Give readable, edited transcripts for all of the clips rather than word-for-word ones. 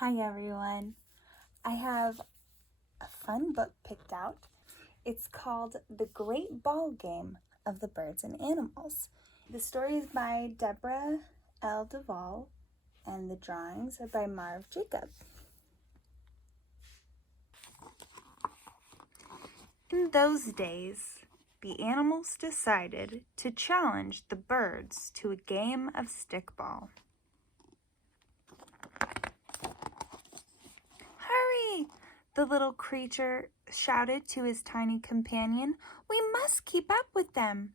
Hi everyone. I have a fun book picked out. It's called The Great Ball Game of the Birds and Animals. The story is by Deborah Duvall and the drawings are by Murv. In those days, the animals decided to challenge the birds to a game of stickball. Hurry! The little creature shouted to his tiny companion. We must keep up with them.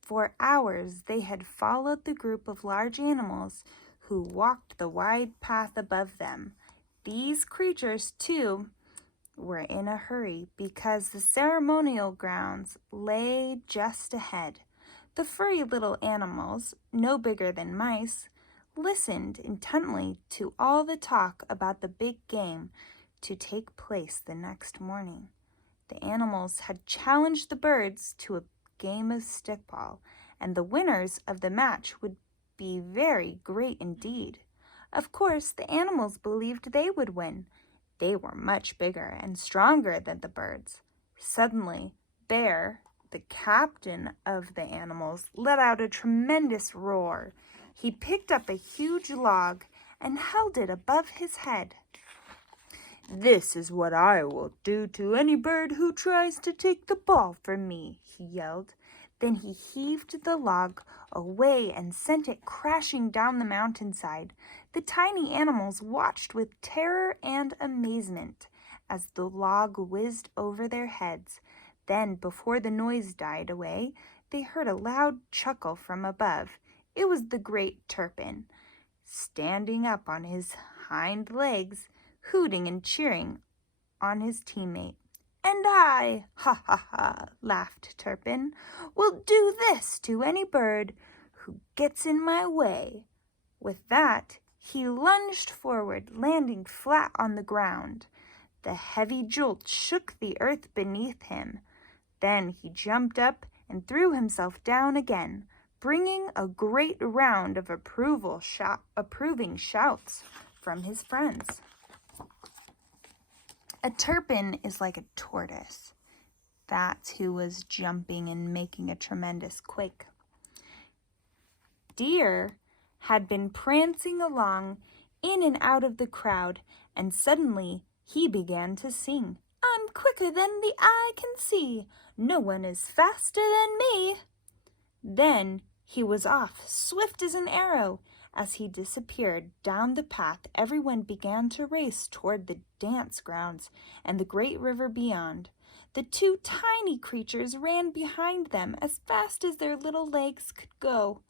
For hours they had followed the group of large animals who walked the wide path above them. These creatures, too, were in a hurry because the ceremonial grounds lay just ahead. The furry little animals, no bigger than mice, listened intently to all the talk about the big game to take place the next morning. The animals had challenged the birds to a game of stickball, and the winners of the match would be very great indeed. Of course, the animals believed they would win. They were much bigger and stronger than the birds. Suddenly, Bear, the captain of the animals, let out a tremendous roar. He picked up a huge log and held it above his head. This is what I will do to any bird who tries to take the ball from me, he yelled. Then he heaved the log away and sent it crashing down the mountainside. The tiny animals watched with terror and amazement as the log whizzed over their heads. Then, before the noise died away, they heard a loud chuckle from above. It was the great Turpin, standing up on his hind legs, hooting and cheering on his teammate. And I, ha ha ha, laughed Turpin, will do this to any bird who gets in my way. With that, he lunged forward, landing flat on the ground. The heavy jolt shook the earth beneath him. Then he jumped up and threw himself down again, bringing a great round of approving shouts from his friends. A Turpin is like a tortoise. That's who was jumping and making a tremendous quake. Deer had been prancing along in and out of the crowd, and suddenly he began to sing. I'm quicker than the eye can see. No one is faster than me. Then he was off, swift as an arrow. As he disappeared down the path, everyone began to race toward the dance grounds and the great river beyond. The two tiny creatures ran behind them as fast as their little legs could go.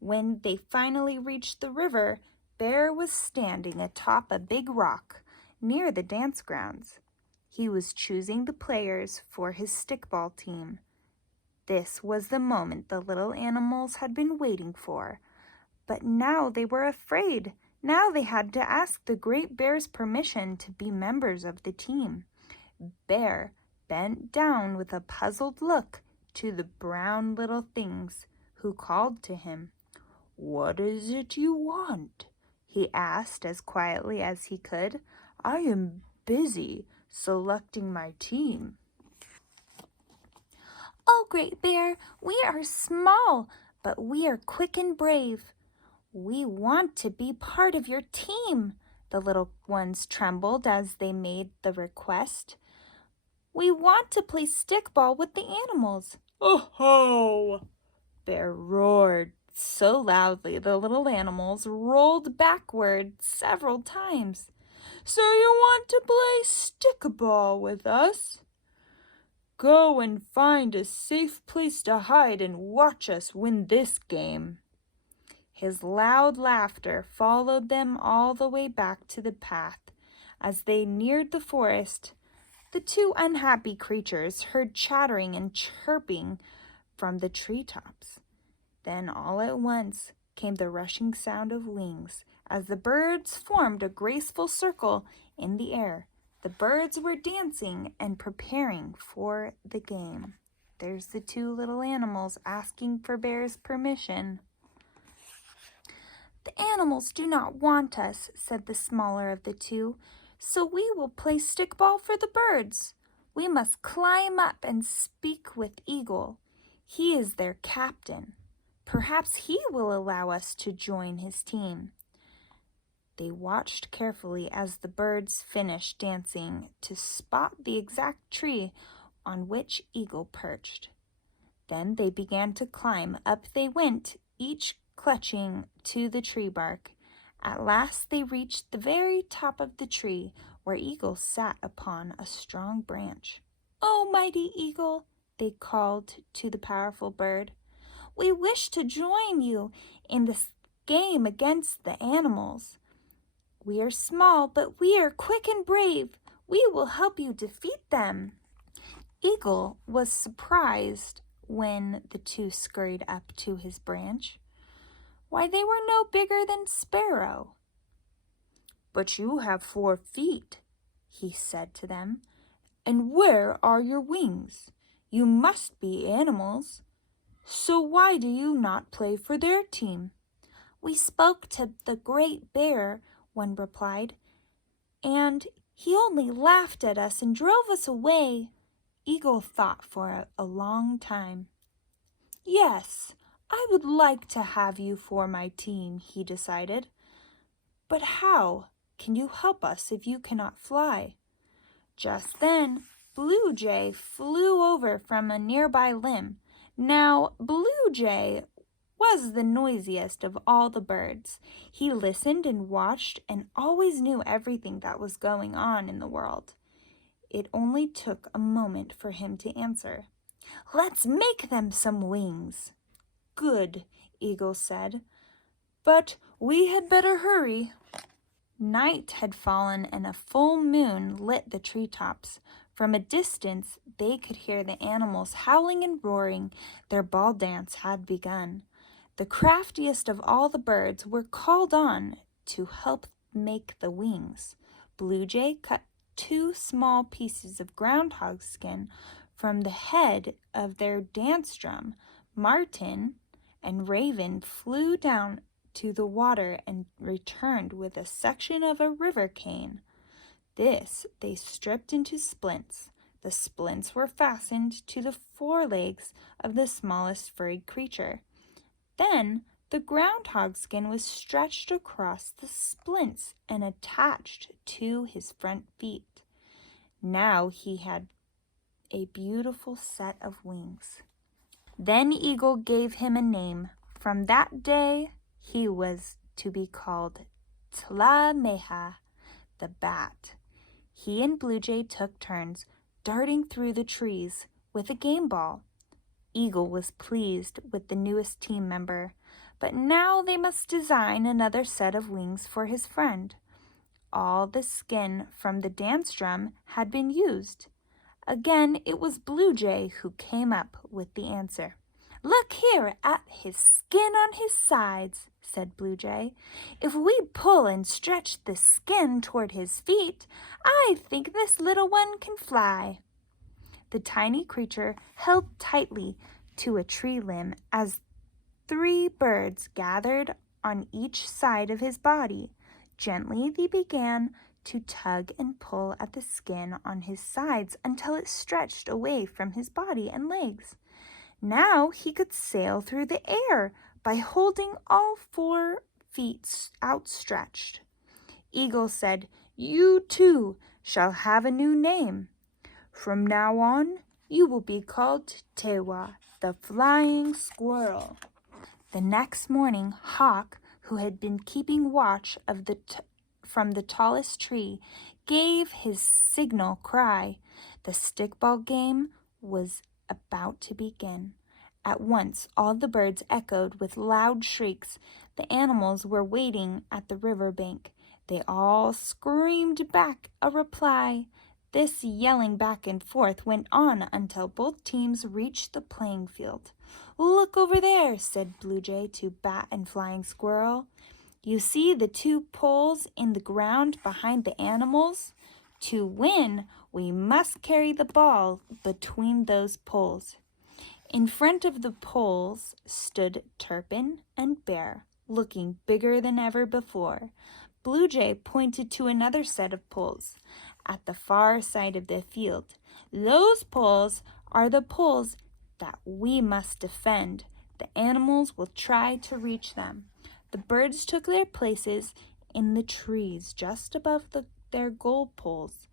When they finally reached the river, Bear was standing atop a big rock near the dance grounds. He was choosing the players for his stickball team. This was the moment the little animals had been waiting for. But now they were afraid. Now they had to ask the Great Bear's permission to be members of the team. Bear bent down with a puzzled look to the brown little things who called to him. What is it you want? He asked as quietly as he could. I am busy selecting my team. Oh, Great Bear, we are small, but we are quick and brave. We want to be part of your team. The little ones trembled as they made the request. We want to play stickball with the animals. Oh ho! Bear roared so loudly the little animals rolled backward several times. So you want to play stickball with us? Go and find a safe place to hide and watch us win this game. His loud laughter followed them all the way back to the path. As they neared the forest, the two unhappy creatures heard chattering and chirping from the treetops. Then all at once came the rushing sound of wings as the birds formed a graceful circle in the air. The birds were dancing and preparing for the game. There's the two little animals asking for Bear's permission. "The animals do not want us," said the smaller of the two, "so we will play stickball for the birds. We must climb up and speak with Eagle. He is their captain. Perhaps he will allow us to join his team." They watched carefully as the birds finished dancing to spot the exact tree on which Eagle perched. Then they began to climb. Up they went, each clutching to the tree bark. At last they reached the very top of the tree, where Eagle sat upon a strong branch. "Oh, mighty Eagle," they called to the powerful bird, "we wish to join you in this game against the animals. We are small, but we are quick and brave. We will help you defeat them." Eagle was surprised when the two scurried up to his branch. Why, they were no bigger than Sparrow. "But you have 4 feet," he said to them. "And where are your wings? You must be animals. So why do you not play for their team?" "We spoke to the great bear," one replied, "and he only laughed at us and drove us away." Eagle thought for a long time. "Yes, I would like to have you for my team," he decided. "But how can you help us if you cannot fly?" Just then, Blue Jay flew over from a nearby limb. Now, Blue Jay was the noisiest of all the birds. He listened and watched and always knew everything that was going on in the world. It only took a moment for him to answer. "Let's make them some wings." "Good," Eagle said, "but we had better hurry." Night had fallen and a full moon lit the treetops. From a distance, they could hear the animals howling and roaring. Their ball dance had begun. The craftiest of all the birds were called on to help make the wings. Blue Jay cut 2 small pieces of groundhog skin from the head of their dance drum. Martin and Raven flew down to the water and returned with a section of a river cane. This they stripped into splints. The splints were fastened to the forelegs of the smallest furry creature. Then the groundhog skin was stretched across the splints and attached to his front feet. Now he had a beautiful set of wings. Then Eagle gave him a name. From that day, he was to be called Tlameha, the bat. He and Blue Jay took turns darting through the trees with a game ball. Eagle was pleased with the newest team member, but now they must design another set of wings for his friend. All the skin from the dance drum had been used. Again, it was Blue Jay who came up with the answer. "Look here at his skin on his sides," said Blue Jay. "If we pull and stretch the skin toward his feet, I think this little one can fly." The tiny creature held tightly to a tree limb as 3 birds gathered on each side of his body. Gently they began to tug and pull at the skin on his sides until it stretched away from his body and legs. Now he could sail through the air by holding all 4 feet outstretched. Eagle said, "You too shall have a new name. From now on, you will be called Tewa, the flying squirrel." The next morning, Hawk, who had been keeping watch of from the tallest tree, gave his signal cry. The stickball game was about to begin. At once, all the birds echoed with loud shrieks. The animals were waiting at the river bank. They all screamed back a reply. This yelling back and forth went on until both teams reached the playing field. "Look over there," said Blue Jay to Bat and Flying Squirrel. "You see the 2 poles in the ground behind the animals? To win, we must carry the ball between those poles." In front of the poles stood Turpin and Bear. looking bigger than ever before. Blue Jay pointed to another set of poles at the far side of the field. Those poles are the poles that we must defend. The animals will try to reach them. The birds took their places in the trees just above their goal poles.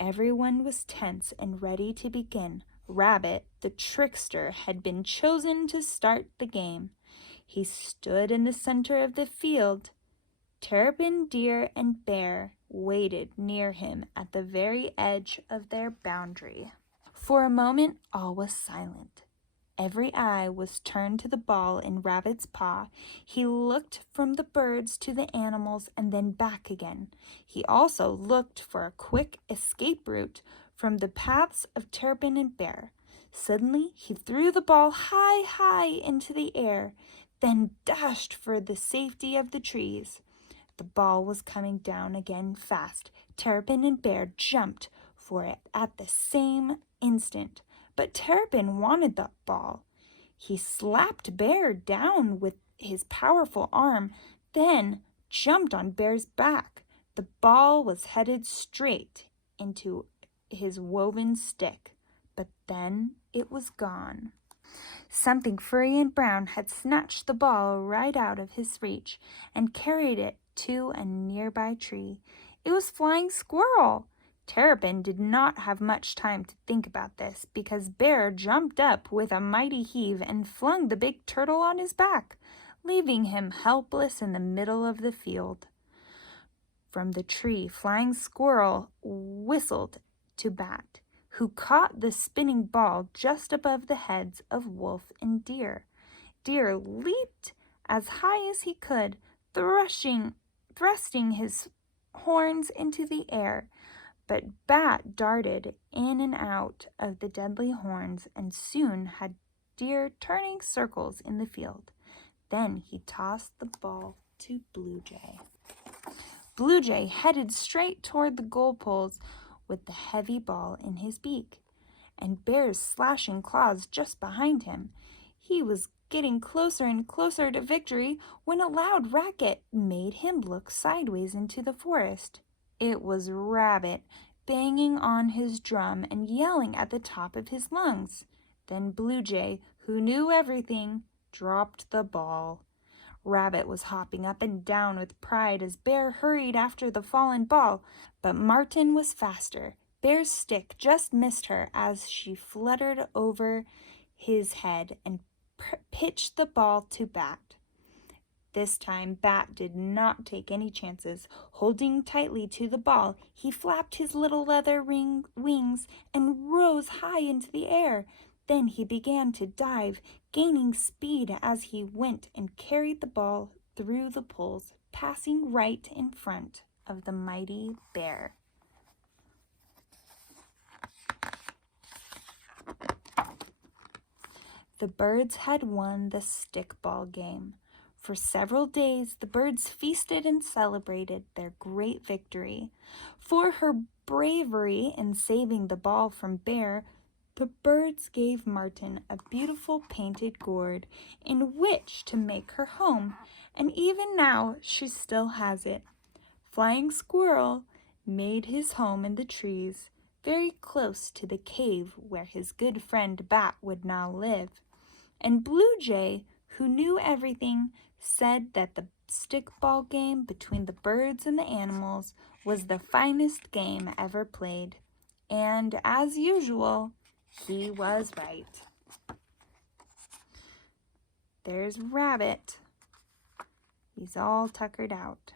Everyone was tense and ready to begin. Rabbit, the trickster, had been chosen to start the game. He stood in the center of the field. Terrapin, Deer, and Bear waited near him at the very edge of their boundary. For a moment, all was silent. Every eye was turned to the ball in Rabbit's paw. He looked from the birds to the animals and then back again. He also looked for a quick escape route from the paths of Terrapin and Bear. Suddenly, he threw the ball high, high into the air, then dashed for the safety of the trees. The ball was coming down again fast. Terrapin and Bear jumped for it at the same instant. But Terrapin wanted the ball. He slapped Bear down with his powerful arm, then jumped on Bear's back. The ball was headed straight into his woven stick, but then it was gone. Something furry and brown had snatched the ball right out of his reach and carried it to a nearby tree. It was Flying Squirrel. Terrapin did not have much time to think about this because Bear jumped up with a mighty heave and flung the big turtle on his back, leaving him helpless in the middle of the field. From the tree, Flying Squirrel whistled to Bat, who caught the spinning ball just above the heads of Wolf and Deer. Deer leaped as high as he could, thrusting his horns into the air. But Bat darted in and out of the deadly horns and soon had Deer turning circles in the field. Then he tossed the ball to Blue Jay. Blue Jay headed straight toward the goal poles with the heavy ball in his beak, and Bear's slashing claws just behind him. He was getting closer and closer to victory when a loud racket made him look sideways into the forest. It was Rabbit, banging on his drum and yelling at the top of his lungs. Then Blue Jay, who knew everything, dropped the ball. Rabbit was hopping up and down with pride as Bear hurried after the fallen ball, but Martin was faster. Bear's stick just missed her as she fluttered over his head and pitched the ball to Bat. This time, Bat did not take any chances. Holding tightly to the ball, he flapped his little leather wings and rose high into the air. Then he began to dive, gaining speed as he went and carried the ball through the poles, passing right in front of the mighty Bear. The birds had won the stickball game. For several days, the birds feasted and celebrated their great victory. For her bravery in saving the ball from Bear, the birds gave Martin a beautiful painted gourd in which to make her home, and even now she still has it. Flying Squirrel made his home in the trees, very close to the cave where his good friend Bat would now live. And Blue Jay, who knew everything, said that the stickball game between the birds and the animals was the finest game ever played. And as usual, he was right. There's Rabbit. He's all tuckered out.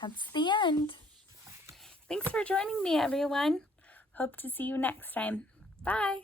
That's the end. Thanks for joining me, everyone. Hope to see you next time. Bye.